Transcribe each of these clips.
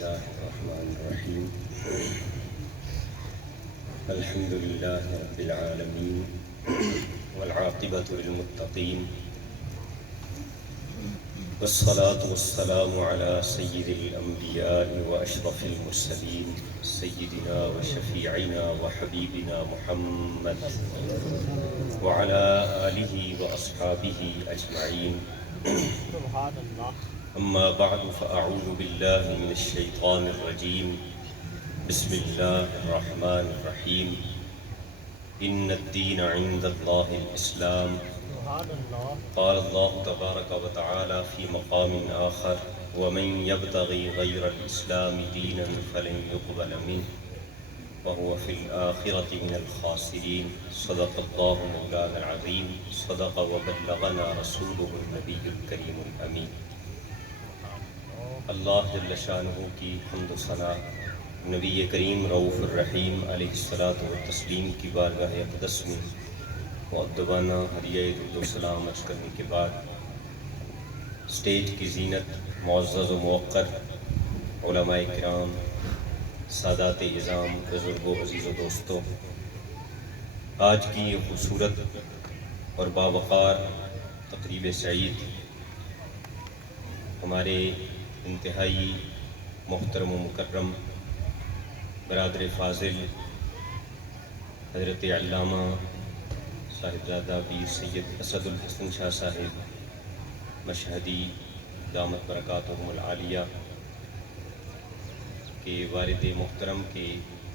الله الرحمن الرحيم الحمد لله رب العالمين والعاقبة للمتقين والصلاة والسلام على سيد الأنبياء وأشرف المرسلين سيدنا وشفيعنا وحبيبنا محمد وعلى آله وأصحابه أجمعين. أما بعد فأعوذ بالله من الشيطان الرجيم. بسم الله الرحمن الرحيم. إن الدين عند الله الإسلام. قال الله تبارك وتعالى في مقام آخر: ومن يبتغي غير الإسلام دينا فلن يقبل منه وهو في الآخرة من الخاسرين. صدق الله مولانا العظيم. صدق وبلغنا رسوله النبي الكريم الأمين. اللہ جل شانہ کی حمد و ثنا نبی کریم رؤوف الرحیم علیہ الصلاۃ والتسلیم کی بارگاہ اقدس میں مؤدبانہ ہدیہ درود و سلام عرض کرنے کے بعد اسٹیج کی زینت معزز و موقر علماء کرام، سادات اعظام، بزرگ و عزیز و دوستوں، آج کی یہ خوبصورت اور باوقار تقریب سعید ہمارے انتہائی محترم و مکرم برادر فاضل حضرت علامہ صاحبزادہ پیر سید اسد الحسن شاہ صاحب مشہدی دامت برکاتہم العالیہ کے والد محترم کے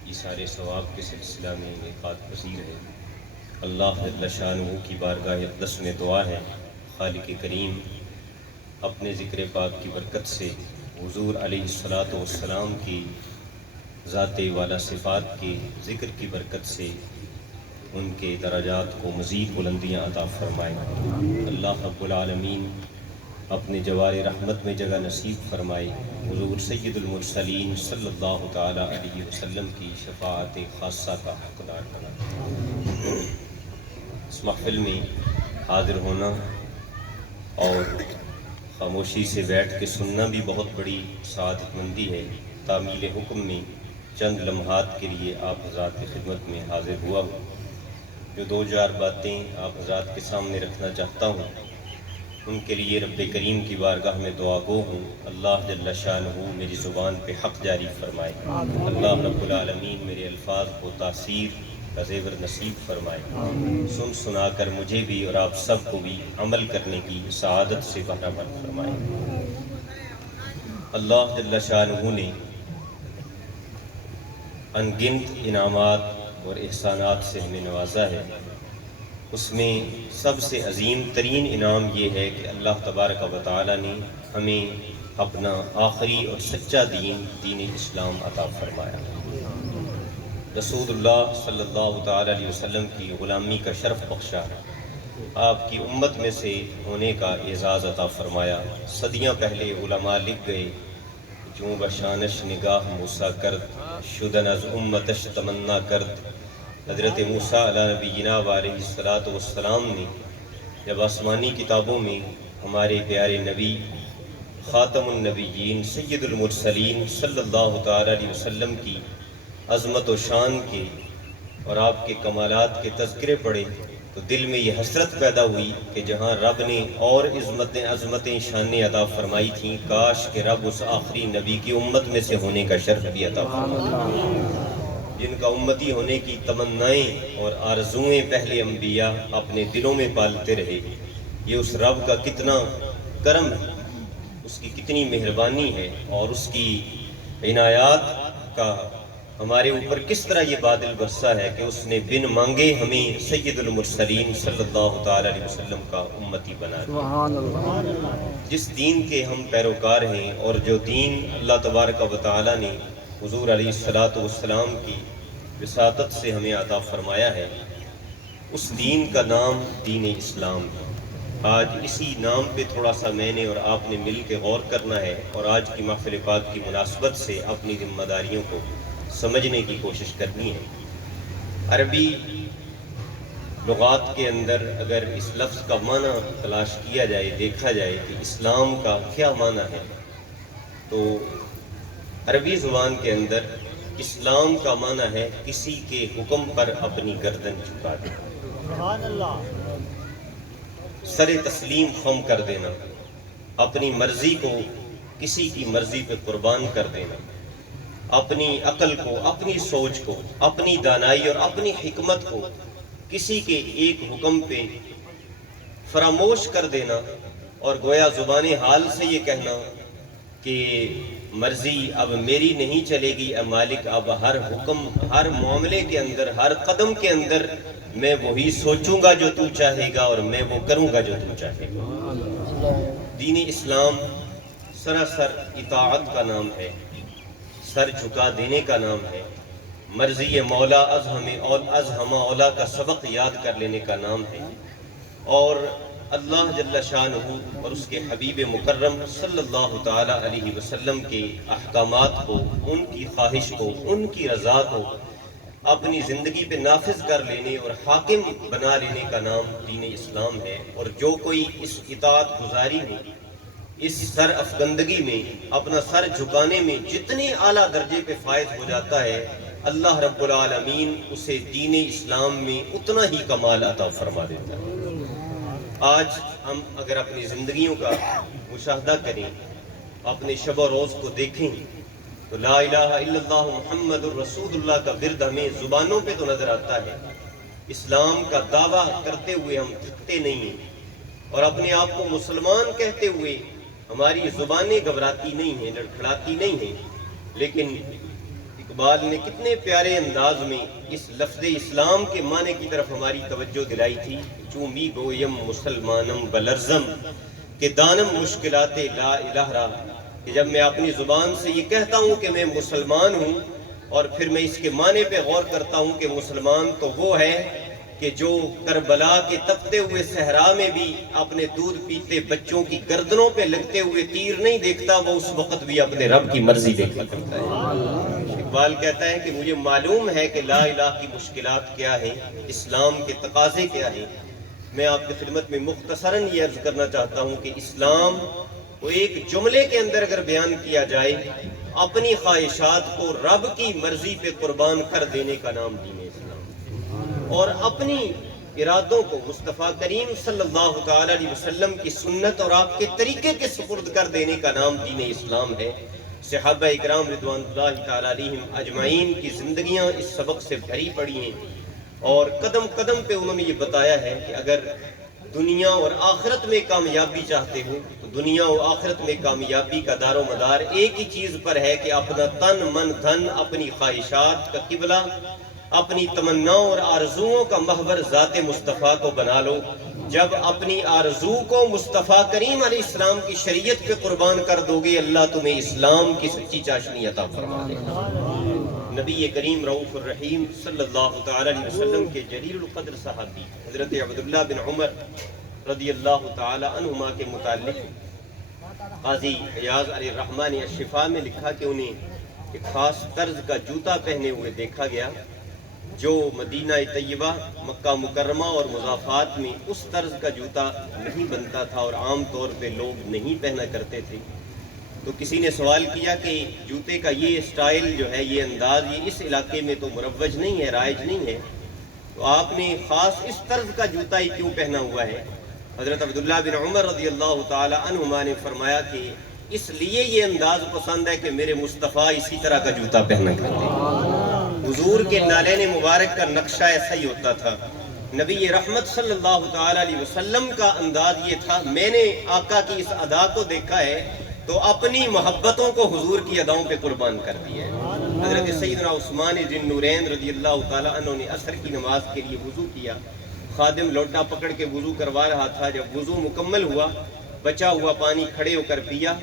ایثار ثواب کے سلسلہ میں انعقاد پذیر ہے۔ اللہ جل شانہ کی بارگاہ اقدس میں دعا ہے خالق کریم اپنے ذکر پاک کی برکت سے حضور علیہ الصلاۃ والسلام کی ذات والا صفات کے ذکر کی برکت سے ان کے درجات کو مزید بلندیاں عطا فرمائے۔ اللہ رب العالمین اپنے جوار رحمت میں جگہ نصیب فرمائے۔ حضور سید المرسلین صلی اللہ تعالی علیہ وسلم کی شفاعت خاصہ کا حقدار بنائے۔ اس محفل میں حاضر ہونا اور خاموشی سے بیٹھ کے سننا بھی بہت بڑی سعادت مندی ہے۔ تعمیل حکم میں چند لمحات کے لیے آپ حضرات کی خدمت میں حاضر ہوا ہوں۔ جو دو چار باتیں آپ حضرات کے سامنے رکھنا چاہتا ہوں، ان کے لیے رب کریم کی بارگاہ میں دعا گو ہوں۔ اللہ جل شانہ میری زبان پہ حق جاری فرمائے۔ اللہ رب العالمین میرے الفاظ کو تاثیر کا زیور نصیب فرمائے۔ سن سنا کر مجھے بھی اور آپ سب کو بھی عمل کرنے کی سعادت سے بہرامند فرمائے۔ اللہ جل شانہ نے انگنت انعامات اور احسانات سے ہمیں نوازا ہے۔ اس میں سب سے عظیم ترین انعام یہ ہے کہ اللہ تبارک و تعالی نے ہمیں اپنا آخری اور سچا دین اسلام عطا فرمایا۔ رسول اللہ صلی اللہ تعالی علیہ وسلم کی غلامی کا شرف بخشا، آپ کی امت میں سے ہونے کا اعزاز عطا فرمایا۔ صدیاں پہلے علماء لکھ گئے: جوں بشانش نگاہ موسیٰ کرد، شدن از امتش تمنا کرد۔ حضرت موسیٰ علیہ نبینا علیہ الصلاۃ والسلام نے جب آسمانی کتابوں میں ہمارے پیارے نبی خاتم النبیین سید المرسلین صلی اللہ تعالی علیہ وسلم کی عظمت و شان کے اور آپ کے کمالات کے تذکرے پڑھے تو دل میں یہ حسرت پیدا ہوئی کہ جہاں رب نے اور عظمتیں شانیں عطا فرمائی تھیں، کاش کہ رب اس آخری نبی کی امت میں سے ہونے کا شرف بھی عطا فرماتا۔ جن کا امتی ہونے کی تمنائیں اور آرزوئیں پہلے انبیاء اپنے دلوں میں پالتے رہے، یہ اس رب کا کتنا کرم ہے، اس کی کتنی مہربانی ہے اور اس کی عنایات کا ہمارے اوپر کس طرح یہ بادل برسا ہے کہ اس نے بن مانگے ہمیں سید المرسلین صلی اللہ تعالی علیہ وسلم کا امتی بنا دیا۔ جس دین کے ہم پیروکار ہیں اور جو دین اللہ تبارک و تعالی نے حضور علیہ الصلاۃ والسلام کی وساطت سے ہمیں عطا فرمایا ہے، اس دین کا نام دین اسلام ہے۔ آج اسی نام پہ تھوڑا سا میں نے اور آپ نے مل کے غور کرنا ہے اور آج کی محفل پاک کی مناسبت سے اپنی ذمہ داریوں کو سمجھنے کی کوشش کرنی ہے۔ عربی لغات کے اندر اگر اس لفظ کا معنی تلاش کیا جائے، دیکھا جائے کہ اسلام کا کیا معنی ہے، تو عربی زبان کے اندر اسلام کا معنی ہے کسی کے حکم پر اپنی گردن جھکا دینا، سبحان اللہ، سر تسلیم خم کر دینا، اپنی مرضی کو کسی کی مرضی پہ قربان کر دینا، اپنی عقل کو، اپنی سوچ کو، اپنی دانائی اور اپنی حکمت کو کسی کے ایک حکم پہ فراموش کر دینا، اور گویا زبان حال سے یہ کہنا کہ مرضی اب میری نہیں چلے گی اے مالک، اب ہر حکم، ہر معاملے کے اندر، ہر قدم کے اندر میں وہی سوچوں گا جو تو چاہے گا، اور میں وہ کروں گا جو تو چاہے گا۔ دین اسلام سراسر اطاعت کا نام ہے، سر جھکا دینے کا نام ہے، مرضی مولا از ہم اولا کا سبق یاد کر لینے کا نام ہے، اور اللہ جل شانہ اور اس کے حبیب مکرم صلی اللہ تعالی علیہ وسلم کے احکامات کو، ان کی خواہش کو، ان کی رضا کو اپنی زندگی پہ نافذ کر لینے اور حاکم بنا لینے کا نام دین اسلام ہے۔ اور جو کوئی اس اطاعت گزاری میں، اس سر افگندگی میں، اپنا سر جھکانے میں جتنے اعلیٰ درجے پہ فائز ہو جاتا ہے، اللہ رب العالمین اسے دین اسلام میں اتنا ہی کمال عطا فرما دیتا ہے۔ آج ہم اگر اپنی زندگیوں کا مشاہدہ کریں، اپنے شب و روز کو دیکھیں، تو لا الہ الا اللہ محمد الرسول اللہ کا ورد ہمیں زبانوں پہ تو نظر آتا ہے، اسلام کا دعویٰ کرتے ہوئے ہم تھکتے نہیں ہیں، اور اپنے آپ کو مسلمان کہتے ہوئے ہماری زبانیں گھبراتی نہیں ہیں، لڑکھڑاتی نہیں ہیں، لیکن اقبال نے کتنے پیارے انداز میں اس لفظ اسلام کے معنی کی طرف ہماری توجہ دلائی تھی۔ چومی گویم مسلمانم بلرزم کہ دانم مشکلات لا الہ را، کہ جب میں اپنی زبان سے یہ کہتا ہوں کہ میں مسلمان ہوں، اور پھر میں اس کے معنی پہ غور کرتا ہوں کہ مسلمان تو وہ ہے کہ جو کربلا کے تپتے ہوئے صحرا میں بھی اپنے دودھ پیتے بچوں کی گردنوں پہ لگتے ہوئے تیر نہیں دیکھتا، وہ اس وقت بھی اپنے رب کی مرضی دیکھا کرتا ہے۔ اقبال کہتا ہے کہ مجھے معلوم ہے کہ لا الہ کی مشکلات کیا ہیں، اسلام کے تقاضے کیا ہیں۔ میں آپ کی خدمت میں مختصراً یہ عرض کرنا چاہتا ہوں کہ اسلام کو ایک جملے کے اندر اگر بیان کیا جائے، اپنی خواہشات کو رب کی مرضی پہ قربان کر دینے کا نام دین اسلام، اور اپنی ارادوں کو مصطفیٰ کریم صلی اللہ تعالی علیہ وسلم کی سنت اور آپ کے طریقے کے سپرد کر دینے کا نام دین اسلام ہے۔ صحابہ اکرام رضوان اللہ تعالی علیہم اجمعین کی زندگیاں اس سبق سے بھری پڑی ہیں، اور قدم قدم پہ انہوں نے یہ بتایا ہے کہ اگر دنیا اور آخرت میں کامیابی چاہتے ہو تو دنیا اور آخرت میں کامیابی کا دار و مدار ایک ہی چیز پر ہے کہ اپنا تن من دھن، اپنی خواہشات کا قبلہ، اپنی تمناؤں اور آرزوؤں کا محور ذات مصطفیٰ کو بنا لو۔ جب اپنی آرزو کو مصطفیٰ کریم علیہ السلام کی شریعت پہ قربان کر دو گے، اللہ تمہیں اسلام کی سچی چاشنی عطا فرما دے گا۔ نبی کریم رؤوف الرحیم صلی اللہ تعالی علیہ وسلم کے جلیل القدر صحابی حضرت عبداللہ بن عمر رضی اللہ تعالی عنہما کے متعلق قاضی حیاض علیہ الرحمن الشفا میں لکھا کہ انہیں ایک خاص طرز کا جوتا پہنے ہوئے دیکھا گیا، جو مدینہ طیبہ، مکہ مکرمہ اور مضافات میں اس طرز کا جوتا نہیں بنتا تھا اور عام طور پہ لوگ نہیں پہنا کرتے تھے۔ تو کسی نے سوال کیا کہ جوتے کا یہ اسٹائل جو ہے، یہ انداز، یہ اس علاقے میں تو مروج نہیں ہے، رائج نہیں ہے، تو آپ نے خاص اس طرز کا جوتا ہی کیوں پہنا ہوا ہے؟ حضرت عبداللہ بن عمر رضی اللہ تعالی عنہما نے فرمایا کہ اس لیے یہ انداز پسند ہے کہ میرے مصطفیٰ اسی طرح کا جوتا پہنا کرتے ہیں۔ حضور کے نالین مبارک کا نقشہ ایسا ہی ہوتا تھا۔ نبی رحمت صلی اللہ تعالی علیہ وسلم کا انداز یہ تھا۔ میں نے آقا کی اس ادا کو دیکھا ہے تو اپنی محبتوں کو حضور کی اداؤں پہ قربان کر دیا ہے۔ حضرت سیدنا عثمان ذی نورین رضی اللہ تعالی عنہ نے عصر کی نماز کے لیے وضو کیا، خادم لوٹا پکڑ کے وضو کروا رہا تھا۔ جب وضو مکمل ہوا، بچا ہوا پانی کھڑے ہو کر پیا،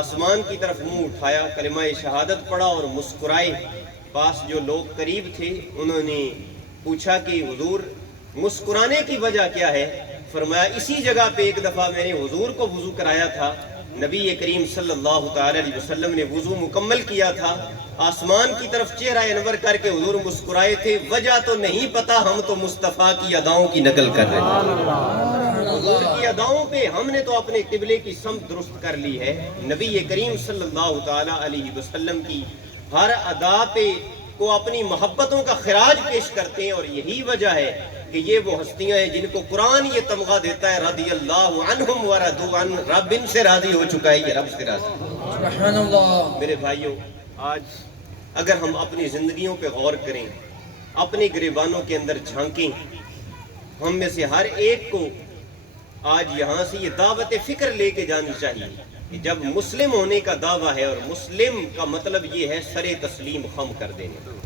آسمان کی طرف منہ اٹھایا، کلمہ شہادت پڑھا اور مسکرائے۔ پاس جو لوگ قریب تھے انہوں نے پوچھا کہ حضور مسکرانے کی وجہ کیا ہے؟ فرمایا اسی جگہ پہ ایک دفعہ میں نے حضور کو وضو کرایا تھا، نبی کریم صلی اللہ تعالی علیہ وسلم نے وضو مکمل کیا تھا، آسمان کی طرف چہرہ انور کر کے حضور مسکرائے تھے، وجہ تو نہیں پتا، ہم تو مصطفیٰ کی اداؤں کی نقل کر رہے تھے۔ حضور کی اداؤں پہ ہم نے تو اپنے قبلے کی سمت درست کر لی ہے، نبی کریم صلی اللہ تعالی علیہ وسلم کی ہر ادا پہ کو اپنی محبتوں کا خراج پیش کرتے ہیں، اور یہی وجہ ہے کہ یہ وہ ہستیاں ہیں جن کو قرآن یہ تمغہ دیتا ہے رضی اللہ عنہم ورضوا عنہ، رب ان سے راضی ہو چکا ہے، یہ رب سے راضی ہے۔ سبحان اللہ۔ میرے بھائیوں، آج اگر ہم اپنی زندگیوں پہ غور کریں، اپنے گریبانوں کے اندر جھانکیں، ہم میں سے ہر ایک کو آج یہاں سے یہ دعوت فکر لے کے جانی چاہیے کہ جب مسلم ہونے کا دعویٰ ہے، اور مسلم کا مطلب یہ ہے سر تسلیم خم کر دینے،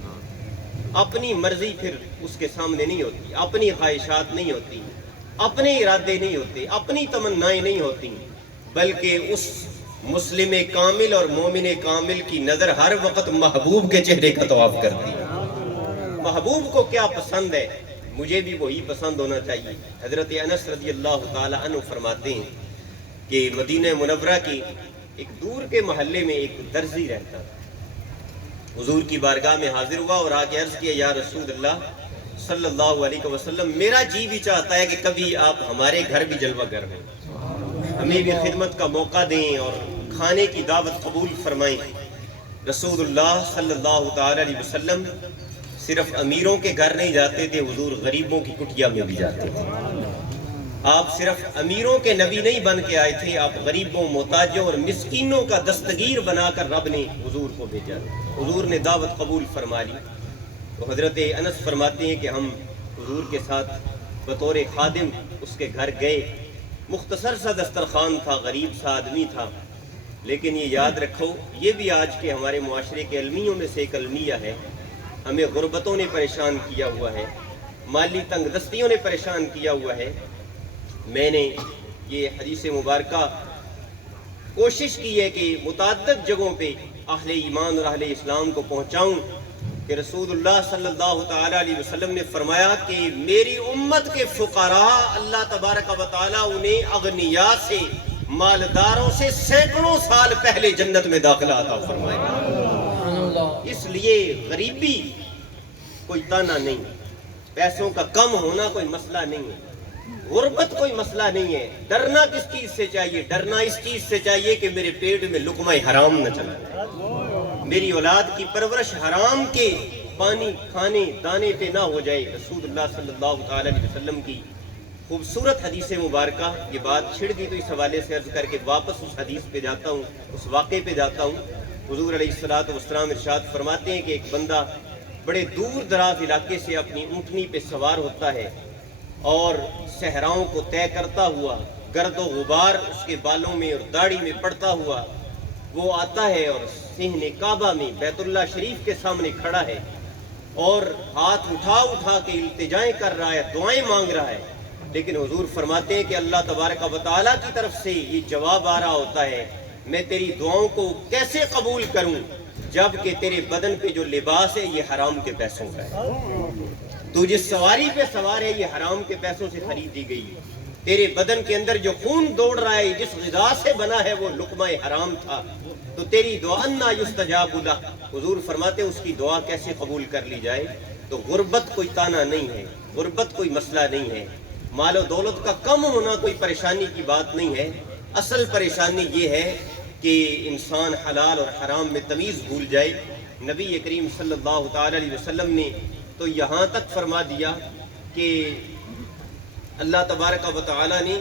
اپنی مرضی پھر اس کے سامنے نہیں ہوتی، اپنی خواہشات نہیں ہوتی، اپنے ارادے نہیں ہوتے، اپنی تمنائیں نہیں ہوتی، بلکہ اس مسلم کامل اور مومن کامل کی نظر ہر وقت محبوب کے چہرے کا طواف کرتی ہے۔ محبوب کو کیا پسند ہے، مجھے بھی وہی پسند ہونا چاہیے۔ حضرت انس رضی اللہ تعالی عنہ فرماتے ہیں کہ مدینہ منورہ کی ایک دور کے محلے میں ایک درزی رہتا تھا، حضور کی بارگاہ میں حاضر ہوا اور آ کے عرض کیا، یا رسول اللہ صلی اللہ علیہ وسلم، میرا جی بھی چاہتا ہے کہ کبھی آپ ہمارے گھر بھی جلوہ گر ہوں، ہمیں بھی خدمت کا موقع دیں اور کھانے کی دعوت قبول فرمائیں۔ رسول اللہ صلی اللہ تعالی علیہ وسلم صرف امیروں کے گھر نہیں جاتے تھے، حضور غریبوں کی کٹیا میں بھی جاتے تھے۔ آپ صرف امیروں کے نبی نہیں بن کے آئے تھے، آپ غریبوں، محتاجوں اور مسکینوں کا دستگیر بنا کر رب نے حضور کو بھیجا۔ حضور نے دعوت قبول فرما لی تو حضرت انس فرماتے ہیں کہ ہم حضور کے ساتھ بطور خادم اس کے گھر گئے، مختصر سا دسترخوان تھا، غریب سا آدمی تھا، لیکن یہ یاد رکھو، یہ بھی آج کے ہمارے معاشرے کے المیوں میں سے ایک المیہ ہے۔ ہمیں غربتوں نے پریشان کیا ہوا ہے، مالی تنگ دستیوں نے پریشان کیا ہوا ہے۔ میں نے یہ حدیث مبارکہ کوشش کی ہے کہ متعدد جگہوں پہ اہل ایمان اور اہل اسلام کو پہنچاؤں کہ رسول اللہ صلی اللہ تعالی علیہ وسلم نے فرمایا کہ میری امت کے فقراء اللہ تبارک و تعالیٰ انہیں اغنیاء سے، مالداروں سے سینکڑوں سال پہلے جنت میں داخلہ عطا فرمائے گا۔ اس لیے غریبی کوئی تانا نہیں، پیسوں کا کم ہونا کوئی مسئلہ نہیں ہے، غربت کوئی مسئلہ نہیں ہے۔ ڈرنا کس چیز سے چاہیے؟ ڈرنا اس چیز سے چاہیے کہ میرے پیٹ میں لقمہ حرام نہ چلا جائے، میری اولاد کی پرورش حرام کے پانی کھانے دانے پہ نہ ہو جائے۔ رسول اللہ صلی اللہ تعالی علیہ وسلم کی خوبصورت حدیث مبارکہ، یہ بات چھڑ گئی تو اس حوالے سے عرض کر کے واپس اس حدیث پہ جاتا ہوں، اس واقعے پہ جاتا ہوں۔ حضور علیہ الصلوۃ والسلام ارشاد فرماتے ہیں کہ ایک بندہ بڑے دور دراز علاقے سے اپنی اونٹنی پہ سوار ہوتا ہے اور صحراؤں کو طے کرتا ہوا، گرد و غبار اس کے بالوں میں اور داڑھی میں پڑتا ہوا وہ آتا ہے اور صحن کعبہ میں بیت اللہ شریف کے سامنے کھڑا ہے اور ہاتھ اٹھا اٹھا کے التجائیں کر رہا ہے، دعائیں مانگ رہا ہے، لیکن حضور فرماتے ہیں کہ اللہ تبارک و تعالیٰ کی طرف سے یہ جواب آ رہا ہوتا ہے، میں تیری دعاؤں کو کیسے قبول کروں جبکہ تیرے بدن پہ جو لباس ہے یہ حرام کے پیسوں کا ہے، تو جس سواری پہ سوار ہے یہ حرام کے پیسوں سے خریدی گئی، تیرے بدن کے اندر جو خون دوڑ رہا ہے جس غذا سے بنا ہے وہ لقمہ حرام تھا، تو تیری دعا انا یستجاب لہ، حضور فرماتے اس کی دعا کیسے قبول کر لی جائے۔ تو غربت کوئی تانا نہیں ہے، غربت کوئی مسئلہ نہیں ہے، مال و دولت کا کم ہونا کوئی پریشانی کی بات نہیں ہے، اصل پریشانی یہ ہے کہ انسان حلال اور حرام میں تمیز بھول جائے۔ نبی کریم صلی اللہ تعالی علیہ وسلم نے تو یہاں تک فرما دیا کہ اللہ تبارک و تعالی نے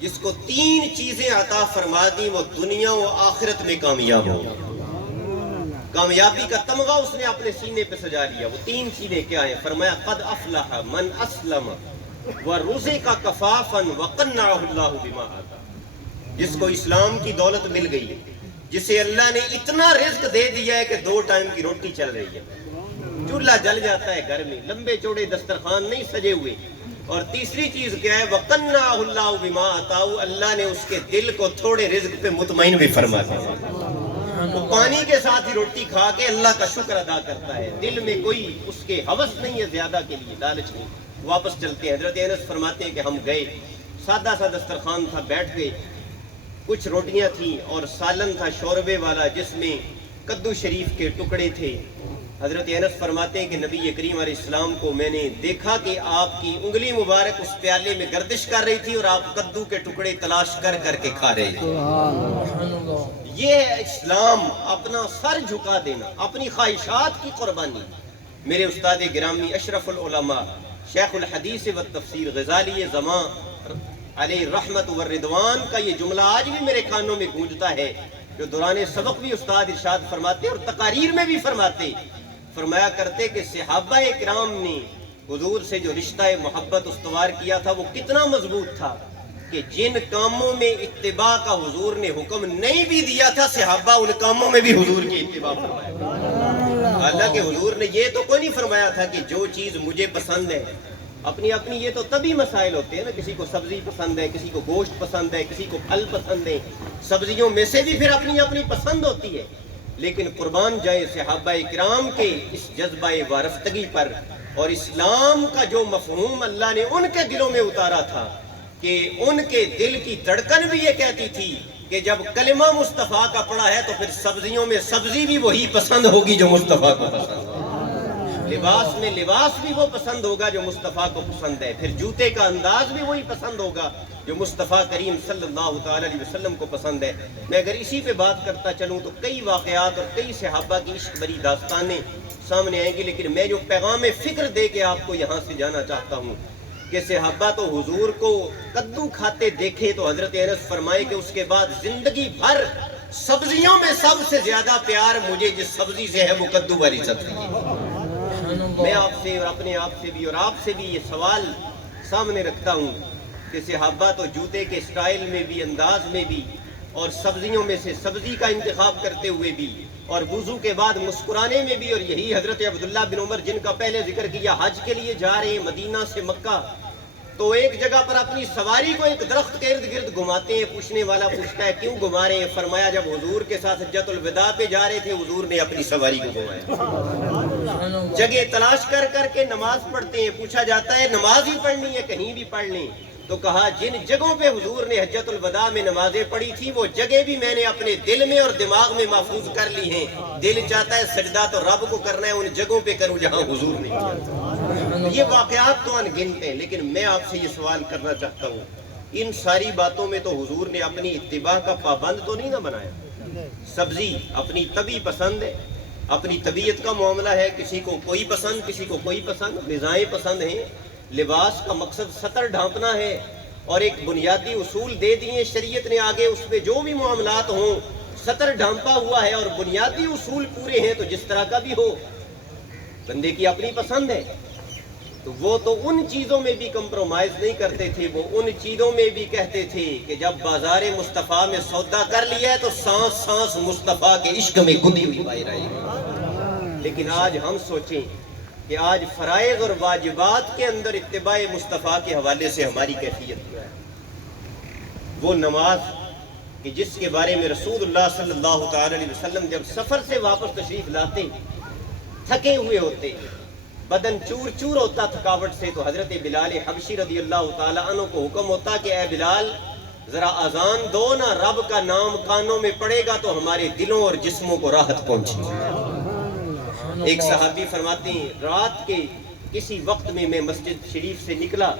جس کو 3 چیزیں عطا فرما دی وہ دنیا و آخرت میں کامیاب ہو، کامیابی کا تمغہ اس نے اپنے سینے پہ سجا لیا۔ وہ 3 چیزیں کیا ہیں؟ فرمایا قد افلح من اسلم ورزق کفافا وقنعہ اللہ بما آتا، جس کو اسلام کی دولت مل گئی ہے، جسے اللہ نے اتنا رزق دے دیا ہے کہ 2 ٹائم کی روٹی چل رہی ہے، چولہا جل جاتا ہے گھر میں، لمبے چوڑے دسترخوان نہیں سجے ہوئے، اور تیسری چیز کیا ہے؟ وَقَنَّعَهُ اللَّهُ بِمَا آتَاهُ، اللہ نے اس کے دل کو تھوڑے رزق پہ مطمئن بھی فرما دیا، وہ پانی کے ساتھ ہی روٹی کھا کے اللہ کا شکر ادا کرتا ہے، دل میں کوئی اس کے ہوس نہیں ہے زیادہ کے لیے، لالچ نہیں۔ واپس چلتے ہیں، حضرت انس فرماتے ہیں کہ ہم گئے، سادہ سا دسترخوان تھا، بیٹھ گئے، کچھ روٹیاں تھیں اور سالن تھا شوربے والا جس میں کدو شریف کے ٹکڑے تھے، حضرت انس فرماتے ہیں کہ نبی کریم علیہ السلام کو میں نے دیکھا کہ آپ کی انگلی مبارک اس پیالے میں گردش کر رہی تھی اور آپ کدو کے ٹکڑے تلاش کر کر کے کھا رہے تھے۔ یہ ہے اسلام، اپنا سر جھکا دینا، اپنی خواہشات کی قربانی۔ میرے استاد گرامی اشرف العلماء شیخ الحدیث و تفسیر غزالی زمان علیہ رحمت والرضوان کا یہ جملہ آج بھی میرے کانوں میں گونجتا ہے، جو دوران سبق بھی استاد ارشاد فرماتے اور تقاریر میں بھی فرمایا کرتے کہ صحابہ کرام نے حضور سے جو رشتہ محبت استوار کیا تھا وہ کتنا مضبوط تھا کہ جن کاموں میں اتباع کا حضور نے حکم نہیں بھی دیا تھا، صحابہ ان کاموں میں بھی حضور کی اتباع فرمایا۔ حالانکہ حضور نے یہ تو کوئی نہیں فرمایا تھا کہ جو چیز مجھے پسند ہے، اپنی یہ تو تبھی مسائل ہوتے ہیں نا، کسی کو سبزی پسند ہے، کسی کو گوشت پسند ہے، کسی کو پھل پسند ہے، سبزیوں میں سے بھی پھر اپنی اپنی پسند ہوتی ہے۔ لیکن قربان جائے صحابہ کرام کے اس جذبہ وارفتگی پر، اور اسلام کا جو مفہوم اللہ نے ان کے دلوں میں اتارا تھا کہ ان کے دل کی دھڑکن بھی یہ کہتی تھی کہ جب کلمہ مصطفیٰ کا پڑا ہے تو پھر سبزیوں میں سبزی بھی وہی پسند ہوگی جو مصطفیٰ کو پسند ہے، لباس میں لباس بھی وہ پسند ہوگا جو مصطفیٰ کو پسند ہے، پھر جوتے کا انداز بھی وہی پسند ہوگا جو مصطفیٰ کریم صلی اللہ تعالی علیہ وسلم کو پسند ہے۔ میں اگر اسی پہ بات کرتا چلوں تو کئی واقعات اور کئی صحابہ کی عشق بری داستانیں سامنے آئیں گی، لیکن میں جو پیغام فکر دے کے آپ کو یہاں سے جانا چاہتا ہوں کہ صحابہ تو حضور کو کدو کھاتے دیکھے تو حضرت انس فرمائے کہ اس کے بعد زندگی بھر سبزیوں میں سب سے زیادہ پیار مجھے جس سبزی سے ہے وہ کدو والی سبزی ہے۔ میں آپ سے اور اپنے آپ سے بھی اور آپ سے بھی یہ سوال سامنے رکھتا ہوں کہ صحابہ تو جوتے کے سٹائل میں بھی، انداز میں بھی، اور سبزیوں میں سے سبزی کا انتخاب کرتے ہوئے بھی، اور وضو کے بعد مسکرانے میں بھی، اور یہی حضرت عبداللہ بن عمر جن کا پہلے ذکر کیا حج کے لیے جا رہے ہیں مدینہ سے مکہ، تو ایک جگہ پر اپنی سواری کو ایک درخت کے ارد گرد گھماتے ہیں۔ پوچھنے والا پوچھتا ہے کیوں گھما رہے ہیں؟ فرمایا جب حضور کے ساتھ حجۃ الوداع پہ جا رہے تھے حضور نے اپنی سواری کو گھمایا۔ جگہ تلاش کر کر کے نماز پڑھتے ہیں، پوچھا جاتا ہے نماز ہی پڑھنی ہے کہیں بھی پڑھ لیں؟ تو کہا جن جگہوں پہ حضور نے حجۃ الوداع میں نمازیں پڑھی تھی وہ جگہ بھی میں نے اپنے دل میں اور دماغ میں محفوظ کر لی ہیں، دل چاہتا ہے سجدہ تو رب کو کرنا ہے ان جگہوں پہ کروں جہاں حضور نے کیا۔ یہ واقعات تو انگنت ہیں، لیکن میں آپ سے یہ سوال کرنا چاہتا ہوں ان ساری باتوں میں تو حضور نے اپنی اتباع کا پابند تو نہیں نہ بنایا۔ سبزی اپنی طبی پسند ہے، اپنی طبیعت کا معاملہ ہے، کسی کو کوئی پسند کسی کو کوئی پسند، غذائیں پسند ہیں۔ لباس کا مقصد سطر ڈھانپنا ہے اور ایک بنیادی اصول دے دیے شریعت نے آگے، اس پہ جو بھی معاملات ہوں سطر ڈھانپا ہوا ہے اور بنیادی اصول پورے ہیں تو جس طرح کا بھی ہو، بندے کی اپنی پسند ہے۔ تو وہ تو ان چیزوں میں بھی کمپرومائز نہیں کرتے تھے، وہ ان چیزوں میں بھی کہتے تھے کہ جب بازار مصطفیٰ میں سودا کر لیا ہے تو سانس سانس مصطفیٰ کے عشق میں گدی ہوئی باہر آئے گی۔ لیکن آج ہم سوچیں کہ آج فرائض اور واجبات کے اندر اتباع مصطفیٰ کے حوالے سے ہماری کیفیت کیا ہے؟ وہ نماز کہ جس کے بارے میں رسول اللہ صلی اللہ تعالی علیہ وسلم جب سفر سے واپس تشریف لاتے، تھکے ہوئے ہوتے، بدن چور چور ہوتا تھکاوٹ سے، تو حضرت بلال حبشی رضی اللہ تعالی عنہ کو حکم ہوتا کہ اے بلال ذرا اذان دو نا، رب کا نام کانوں میں پڑے گا تو ہمارے دلوں اور جسموں کو راحت پہنچے۔ ایک صحابی فرماتے ہیں رات کے کسی وقت میں مسجد شریف سے نکلا،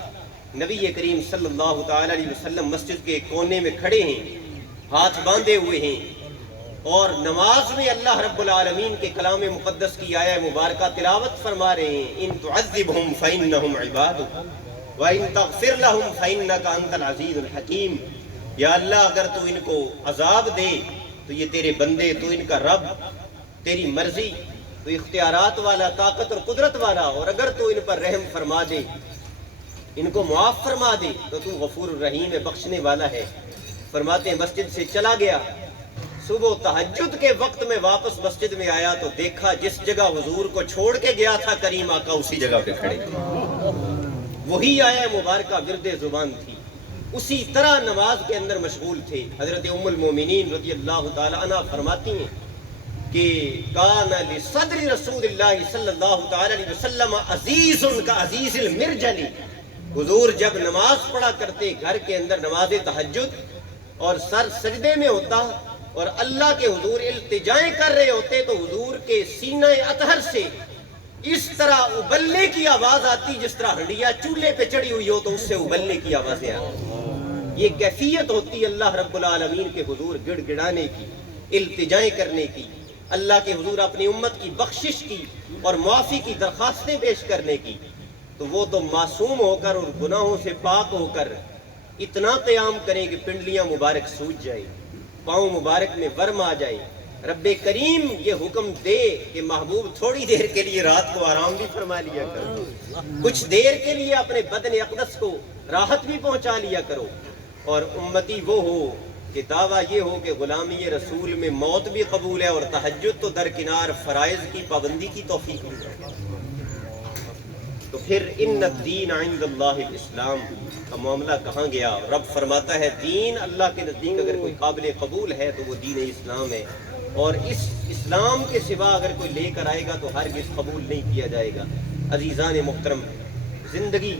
نبی کریم صلی اللہ تعالی علیہ وسلم مسجد کے کونے میں کھڑے ہیں، ہاتھ باندھے ہوئے ہیں اور نماز میں اللہ رب العالمین کے کلام مقدس کی آیہ مبارکہ تلاوت فرما رہے ہیں، ان تعذبہم فإنہم عبادک وإن تغفر لہم فإنک انت العزیز الحکیم۔ یا اللہ اگر تو ان کو عذاب دے تو یہ تیرے بندے، تو ان کا رب، تیری مرضی، تو اختیارات والا، طاقت اور قدرت والا، اور اگر تو ان پر رحم فرما دے، ان کو معاف فرما دے تو تو غفور الرحیم ہے، بخشنے والا ہے۔ فرماتے ہیں مسجد سے چلا گیا، صبح تہجد کے وقت میں واپس مسجد میں آیا تو دیکھا جس جگہ حضور کو چھوڑ کے گیا تھا کریم آقا اسی جگہ پہ کھڑے، وہی آیہ مبارکہ ورد زبان تھی، اسی طرح نماز کے اندر مشغول تھے۔ حضرت ام المومنین رضی اللہ تعالی عنہ فرماتی ہیں کہ کان لصدر رسول اللہ صلی اللہ تعالی علیہ وسلم عزیز کا عزیز المرجل۔ حضور جب نماز پڑھا کرتے گھر کے اندر نماز تہجد اور سر سجدے میں ہوتا اور اللہ کے حضور التجائیں کر رہے ہوتے تو حضور کے سینہ اطہر سے اس طرح ابلنے کی آواز آتی جس طرح ہنڈیا چولہے پہ چڑھی ہوئی ہو تو اس سے ابلنے کی آوازیں آتی۔ یہ کیفیت ہوتی اللہ رب العالمین کے حضور گڑ گڑانے کی، التجائیں کرنے کی، اللہ کے حضور اپنی امت کی بخشش کی اور معافی کی درخواستیں پیش کرنے کی۔ تو وہ تو معصوم ہو کر اور گناہوں سے پاک ہو کر اتنا قیام کریں کہ پنڈلیاں مبارک سوج جائے، پاؤں مبارک میں ورم آ جائے۔ رب کریم یہ حکم دے کہ محبوب تھوڑی دیر کے لیے رات کو آرام بھی فرما لیا کرو، کچھ دیر کے لیے اپنے بدن اقدس کو راحت بھی پہنچا لیا کرو، اور امتی وہ ہو کہ دعویٰ یہ ہو کہ غلامی رسول میں موت بھی قبول ہے اور تہجد تو درکنار، فرائض کی پابندی کی توفیق بھی ہے۔ تو پھر ان الدین عند اللہ الاسلام کا معاملہ کہاں گیا؟ رب فرماتا ہے دین اللہ کے نزدیک اگر کوئی قابل قبول ہے تو وہ دین اسلام ہے، اور اس اسلام کے سوا اگر کوئی لے کر آئے گا تو ہرگز قبول نہیں کیا جائے گا۔ عزیزان محترم، زندگی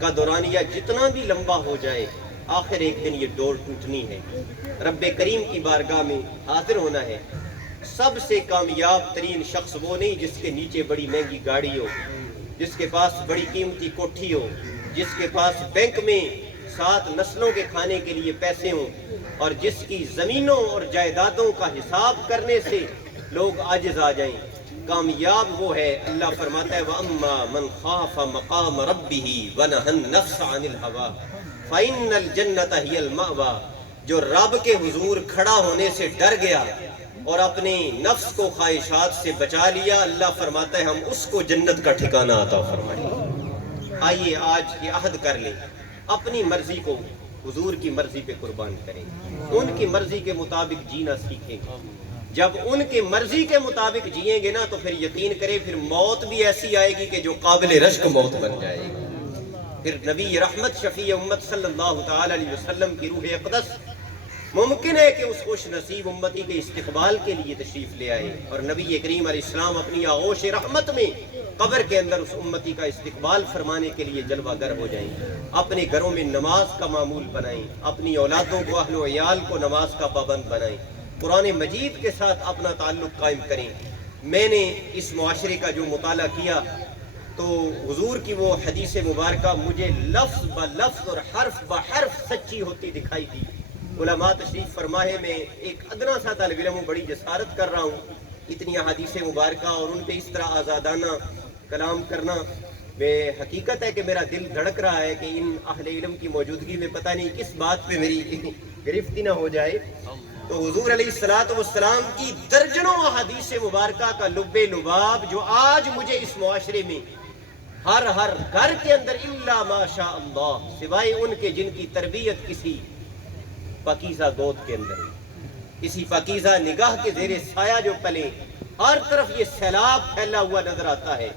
کا دورانیہ جتنا بھی لمبا ہو جائے آخر ایک دن یہ ڈور ٹوٹنی ہے، رب کریم کی بارگاہ میں حاضر ہونا ہے۔ سب سے کامیاب ترین شخص وہ نہیں جس کے نیچے بڑی مہنگی گاڑی ہو، جس کے پاس بڑی قیمتی کوٹھی ہو، جس کے پاس بینک میں 7 نسلوں کے کھانے کے لیے پیسے ہوں، اور جس کی زمینوں اور جائیدادوں کا حساب کرنے سے لوگ عاجز آ جائیں۔ کامیاب وہ ہے، اللہ فرماتا ہے وَأَمَّا مَنْ خَافَ مَقَامَ رَبِّهِ وَنَهَى النَّفْسَ عَنِ الْهَوَىٰ فَإِنَّ الْجَنَّةَ هِيَ الْمَأْوَىٰ، جو رب کے حضور کھڑا ہونے سے ڈر گیا اور اپنے نفس کو خواہشات سے بچا لیا، اللہ فرماتا ہے ہم اس کو جنت کا ٹھکانہ عطا فرمائیں گے۔ آئیے آج یہ عہد کر لیں، اپنی مرضی کو حضور کی مرضی پہ قربان کریں، ان کی مرضی کے مطابق جینا سیکھیں گے۔ جب ان کی مرضی کے مطابق جئیں گے نا تو پھر یقین کریں پھر موت بھی ایسی آئے گی کہ جو قابل رشک موت بن جائے گی۔ پھر نبی رحمت شفیع امت صلی اللہ تعالی علیہ وسلم کی روح اقدس ممکن ہے کہ اس خوش نصیب امتی کے استقبال کے لیے تشریف لے آئے، اور نبی کریم علیہ السلام اپنی آغوش رحمت میں قبر کے اندر اس امتی کا استقبال فرمانے کے لیے جلوہ گر ہو جائیں۔ اپنے گھروں میں نماز کا معمول بنائیں، اپنی اولادوں کو، اہل و عیال کو نماز کا پابند بنائیں، قرآن مجید کے ساتھ اپنا تعلق قائم کریں۔ میں نے اس معاشرے کا جو مطالعہ کیا تو حضور کی وہ حدیث مبارکہ مجھے لفظ بلفظ اور حرف بحرف سچی ہوتی دکھائی دی۔ علماء تشریف فرمائے، میں ایک ادنا سا طالب علم ہوں، بڑی جسارت کر رہا ہوں اتنی حدیث مبارکہ اور ان پہ اس طرح آزادانہ کلام کرنا۔ میں حقیقت ہے کہ میرا دل دھڑک رہا ہے کہ ان اہل علم کی موجودگی میں پتہ نہیں کس بات پہ میری گرفتی نہ ہو جائے۔ تو حضور علیہ السلام کی درجنوں احادیث مبارکہ کا لب لباب جو آج مجھے اس معاشرے میں ہر گھر کے اندر الا ماشاء اللہ، سوائے ان کے جن کی تربیت کسی پاکیزہ گود کے اندر، کسی پاکیزہ نگاہ کے زیر سایہ جو پلے، ہر طرف یہ سیلاب پھیلا ہوا نظر آتا ہے۔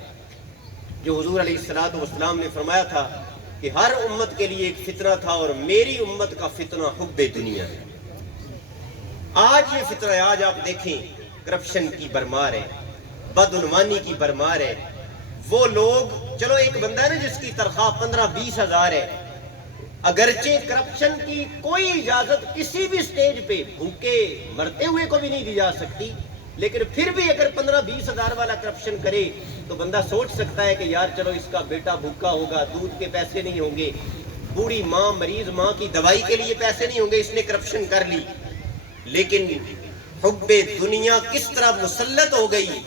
جو حضور علیہ السلام نے فرمایا تھا کہ ہر امت کے لیے ایک فتنہ تھا اور میری امت کا فتنہ حب دنیا ہے۔ آج یہ فتنہ ہے، آج آپ دیکھیں کرپشن کی برمار ہے، بدعنوانی کی برمار ہے۔ وہ لوگ، چلو ایک بندہ ہے نا جس کی تنخواہ 15-20 ہزار ہے، اگرچہ کرپشن کی کوئی اجازت کسی بھی سٹیج پہ بھوکے مرتے ہوئے کو بھی نہیں دی جا سکتی، لیکن پھر بھی اگر 15-20 ہزار والا کرپشن کرے تو بندہ سوچ سکتا ہے کہ یار چلو اس کا بیٹا بھوکا ہوگا، دودھ کے پیسے نہیں ہوں گے، بوڑھی ماں، مریض ماں کی دوائی کے لیے پیسے نہیں ہوں گے، اس نے کرپشن کر لی۔ لیکن حب دنیا کس طرح مسلط ہو گئی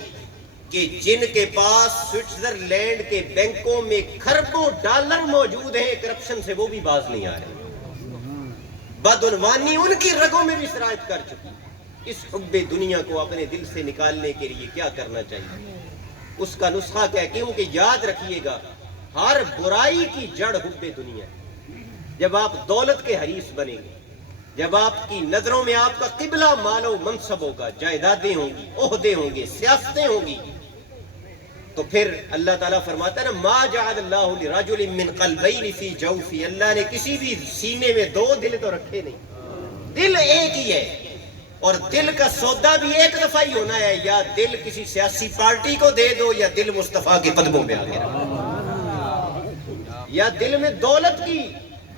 کہ جن کے پاس سوئٹزرلینڈ کے بینکوں میں کھربوں ڈالر موجود ہیں، کرپشن سے وہ بھی باز نہیں آ رہے۔ بدعنوانی ان کی رگوں میں بھی سرایت کر چکی۔ اس حب دنیا کو اپنے دل سے نکالنے کے لیے کیا کرنا چاہیے؟ اس کا نسخہ کیا؟ کیونکہ یاد رکھیے گا ہر برائی کی جڑ حب دنیا ہے۔ جب آپ دولت کے حریص بنیں گے، جب آپ کی نظروں میں آپ کا قبلہ مال و منصب ہوگا، جائیدادیں ہوں گی، عہدے ہوں گے، سیاستیں ہوں گی، تو پھر اللہ تعالیٰ فرماتا ہے نا ما جعل اللہ لرجل من قلبین فی جوفی، اللہ نے کسی بھی سینے میں 2 دل تو رکھے نہیں، دل ایک ہی ہے، اور دل کا سودا بھی ایک دفعہ ہی ہونا ہے، یا دل کسی سیاسی پارٹی کو دے دو یا دل مصطفیٰ کے قدموں پہ آگے رکھو، یا دل میں دولت کی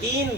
3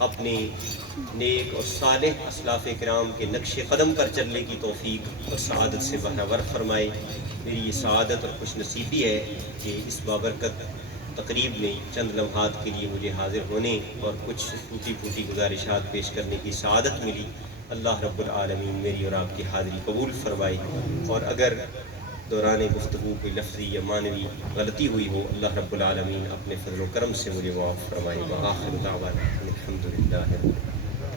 اپنے نیک اور صالح اسلاف کرام کے نقش قدم پر چلنے کی توفیق اور سعادت سے بہرور فرمائے۔ میری یہ سعادت اور خوش نصیبی ہے کہ اس بابرکت تقریب میں چند لمحات کے لیے مجھے حاضر ہونے اور کچھ ٹوٹی پھوٹی گزارشات پیش کرنے کی سعادت ملی۔ اللہ رب العالمین میری اور آپ کی حاضری قبول فرمائے، اور اگر دوران گفتگو کوئی لفظی یا معنوی غلطی ہوئی ہو، اللہ رب العالمین اپنے فضل و کرم سے مجھے معاف فرمائے۔ وآخر دعوانا الحمد